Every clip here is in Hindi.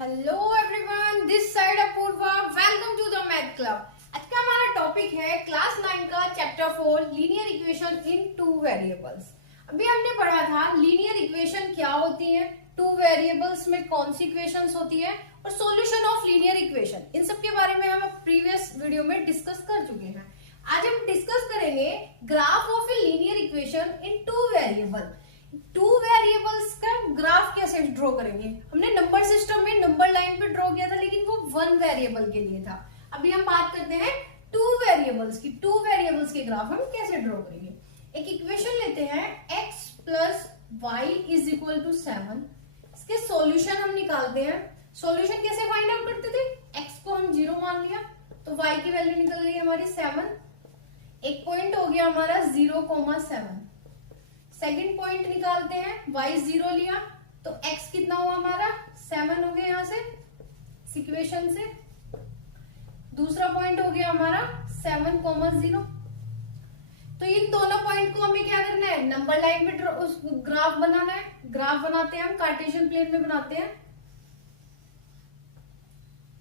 Hello everyone, this side Apoorva. Welcome to the math club. आज का हमारा टॉपिक है क्लास 9 का chapter 4 linear equation in two variables. अभी हमने पढ़ा था लीनियर इक्वेशन क्या होती है, टू वेरिएबल्स में कौन सी इक्वेशंस होती है और सॉल्यूशन ऑफ लीनियर इक्वेशन। इन सब के बारे में हम प्रीवियस वीडियो में डिस्कस कर चुके हैं। आज हम डिस्कस करेंगे graph of a linear equation in two variable. Two variables का ग्राफ कैसे ड्रॉ करेंगे। हमने नंबर सिस्टम में नंबर लाइन पे ड्रॉ किया था, लेकिन वो वन वेरिएबल के लिए था। अभी हम बात करते हैं टू वेरिएबल्स की। टू वेरिएबल्स के ग्राफ हम कैसे ड्रॉ करेंगे। एक इक्वेशन लेते हैं x plus y is equal to 7। इसके सॉल्यूशन हम निकालते हैं। सॉल्यूशन कैसे फाइंड आउट करते थे, x को हम 0 मान लिया तो y की वैल्यू निकल गई हमारी 7। एक पॉइंट हो गया हमारा 0,7। सेकंड पॉइंट निकालते हैं, y 0 लिया तो x कितना हुआ हमारा 7 हो गया यहां से इक्वेशन से। दूसरा पॉइंट हो गया हमारा 7,0। तो इन दोनों पॉइंट को हमें क्या करना है, नंबर लाइन में उस ग्राफ बनाना है। ग्राफ बनाते हैं हम कार्टेशियन प्लेन में बनाते हैं।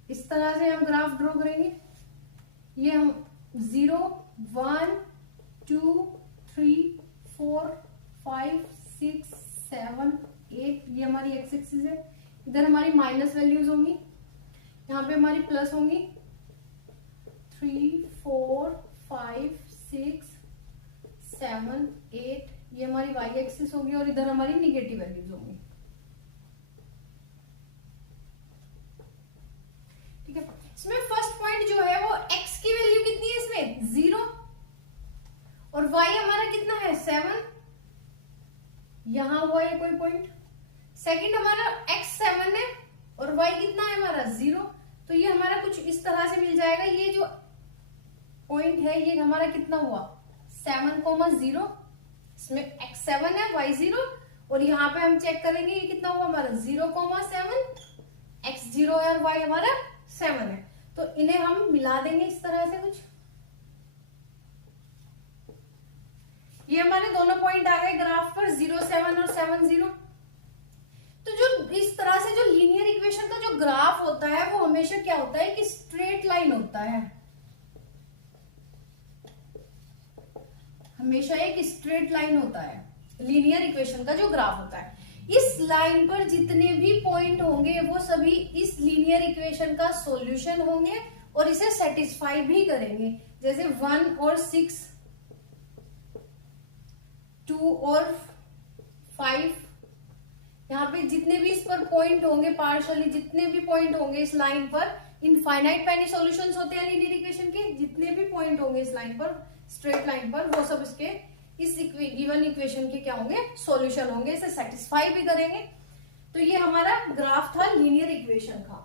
इस तरह से हम ग्राफ ड्रॉ करेंगे। ये हम 0 1 2 3 4 5 6 7 8 ये हमारी एक्स एक्सिस है। इधर हमारी माइनस वैल्यूज होंगी, यहाँ पे हमारी प्लस होंगी। 3 4 5 6 7 8 ये हमारी वाई एक्सिस होगी और इधर हमारी निगेटिव वैल्यूज होंगी। ठीक है, इसमें फर्स्ट पॉइंट जो है वो x की वैल्यू कितनी है, इसमें 0 और y हमारा कितना है 7। यहां हुआ है कोई पॉइंट। सेकंड हमारा x 7 है और y कितना है हमारा 0। तो ये हमारा कुछ इस तरह से मिल जाएगा। ये जो पॉइंट है ये हमारा कितना हुआ 7,0। इसमें x 7 है y 0 और यहाँ पे हम चेक करेंगे ये कितना हुआ हमारा 0,7। x 0 है और y हमारा 7 है। तो इन्हें हम मिला देंगे इस तरह से कुछ। ये हमारे दोनों पॉइंट आ गए ग्राफ पर 0 7 और 7 0। तो जो इस तरह से जो लीनियर इक्वेशन का जो ग्राफ होता है वो हमेशा क्या होता है कि स्ट्रेट लाइन होता है। हमेशा एक स्ट्रेट लाइन होता है लीनियर इक्वेशन का जो ग्राफ होता है। इस लाइन पर जितने भी पॉइंट होंगे वो सभी इस लीनियर इक्वेशन का सॉल्यूशन होंगे और इसे सेटिस्फाई भी करेंगे। जैसे 1 और 6 2 और 5 यहाँ पे जितने भी इस पर पॉइंट होंगे, पार्शियली जितने भी पॉइंट होंगे इस लाइन पर, इनफाइनाइट मैनी सॉल्यूशंस होते हैं लीनियर इक्वेशन के। जितने भी पॉइंट होंगे इस लाइन पर, स्ट्रेट लाइन पर, वो सब इसके इस गिवन इक्वेशन के क्या होंगे सॉल्यूशन होंगे, इसे सेटिस्फाई भी करेंगे। तो ये हमारा ग्राफ था लीनियर इक्वेशन का।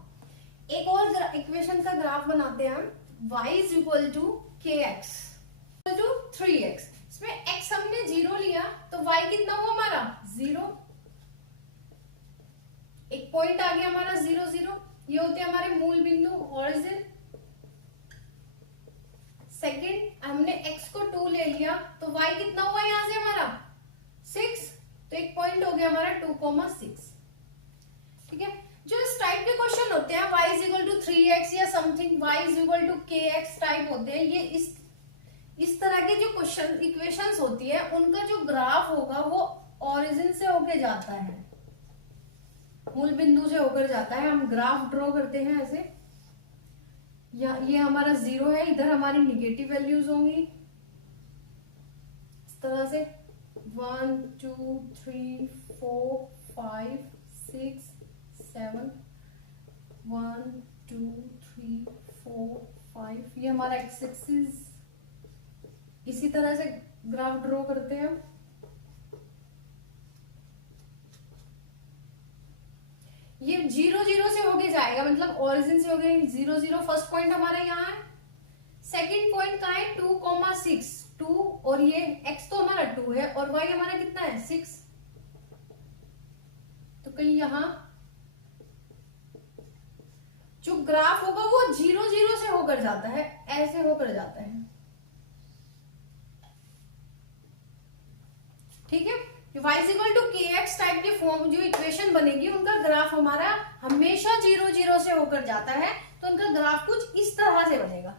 एक और इक्वेशन का ग्राफ बनाते हैं हम। y is equal to kx to 3x। इसमें x हमने 0 लिया तो y कितना हुआ हमारा 0। एक पॉइंट आ गया हमारा 0 0। ये होते हैं हमारे मूल बिंदु ऑरिजिन। सेकंड हमने x को 2 ले लिया तो y कितना हुआ यहां से हमारा 6। तो एक पॉइंट हो गया हमारा 2,6। ठीक है, जो इस टाइप के क्वेश्चन होते हैं y is equal to 3x या something y is equal to kx type होते हैं, ये इस तरह के जो क्वेश्चन इक्वेशंस होती है उनका जो ग्राफ होगा वो ओरिजिन से होके जाता है, मूल बिंदु से होकर जाता है। हम ग्राफ ड्रॉ करते हैं ऐसे। ये हमारा 0 है, इधर हमारी निगेटिव वैल्यूज होंगी इस तरह से 1 2 3 4 5 6 7 1 2 3 4 5 ये हमारा एक्स एक्सिस। इसी तरह से ग्राफ ड्रॉ करते हैं। ये 0 0 से होके जाएगा, मतलब ओरिजिन से होके 0 0। फर्स्ट पॉइंट हमारा यहाँ है। सेकंड पॉइंट कहाँ है 2,6 2 और ये x तो हमारा 2 है और y हमारा कितना है 6। तो कहीं यहां जो ग्राफ होगा वो 0 0 से होकर जाता है, ऐसे होकर जाता है। ठीक है, y इज इक्वल टू के एक्स टाइप के फॉर्म जो इक्वेशन बनेगी उनका ग्राफ हमारा हमेशा 0 0 से होकर जाता है, तो उनका ग्राफ कुछ इस तरह से बनेगा।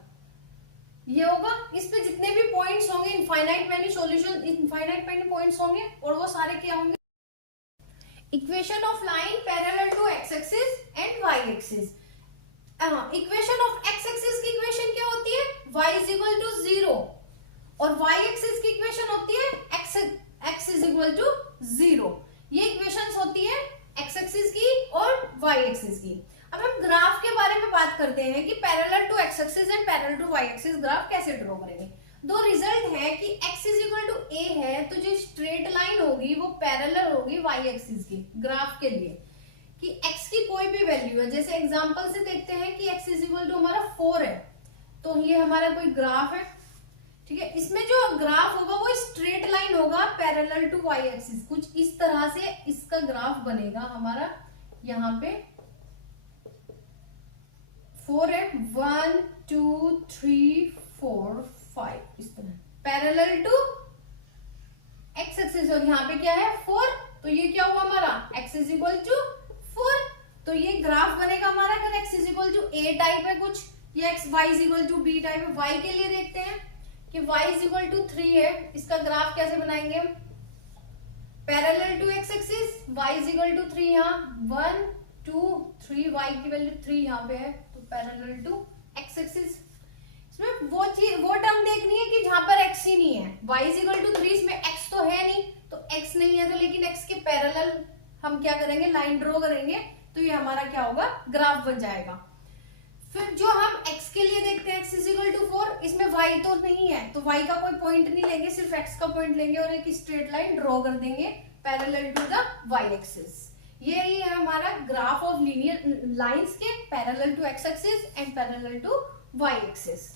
ये होगा, इस पे जितने भी पॉइंट्स होंगे infinite many solution, infinite many points होंगे और वो सारे क्या होंगे, equation of line parallel to x axis and y axis. Equation of x axis की इक्वेशन क्या होती है, y इज इक्वल टू 0 और y एक्सिस की इक्वेशन होती है x इज इक्वल टू 0। ये इक्वेशंस होती है x एक्सिस की और y एक्सिस की। अब हम ग्राफ के बारे में बात करते हैं कि parallel to x axis and parallel to y axis graph कैसे ड्रॉ करेंगे। दो रिजल्ट है कि x is equal to a है तो जो स्ट्रेट लाइन होगी वो पैरेलल होगी y एक्सिस की ग्राफ के लिए, कि x की कोई भी वैल्यू है, जैसे एग्जांपल से देखते हैं कि x इज इक्वल टू हमारा 4 है, तो ये हमारा कोई ग्राफ है, ठीक है। इसमें जो ग्राफ होगा वो स्ट्रेट लाइन होगा पैरेलल टू y एक्सिस, कुछ इस तरह से इसका ग्राफ बनेगा हमारा। यहाँ पे 4 है, 1 2 3 4 5 इस तरह पैरेलल टू x एक्सिस, और यहाँ पे क्या है 4, तो ये क्या हुआ हमारा x इज इक्वल टू 4, तो ये ग्राफ बनेगा हमारा। अगर x is equal to a type है कुछ, या y is equal to b type है। y के लिए देखते हैं कि y इज इक्वल टू 3 है, इसका ग्राफ कैसे बनाएंगे हम, parallel to x axis, y is equal to 3, यहाँ 1 2 3, y की वैल्यू 3 यहाँ पे है, तो पैरेलल टू x एक्सिस। इसमें वो टर्म देखनी है कि जहां पर x ही नहीं है, y इज इक्वल टू 3, इसमें x तो है नहीं, तो x नहीं है तो लेकिन x के पैरेलल हम क्या करेंगे, लाइन ड्रॉ करेंगे, तो ये हमारा क्या होगा, ग्राफ बन जाएगा। फिर जो हम x के लिए देखते हैं x इज इक्वल टू 4, इसमें y तो नहीं है तो y का कोई पॉइंट नहीं लेंगे, सिर्फ x का पॉइंट लेंगे और एक स्ट्रेट लाइन ड्रॉ कर देंगे parallel to the y axis. यही है हमारा ग्राफ ऑफ लीनियर लाइंस के parallel to x axis and parallel to y axis.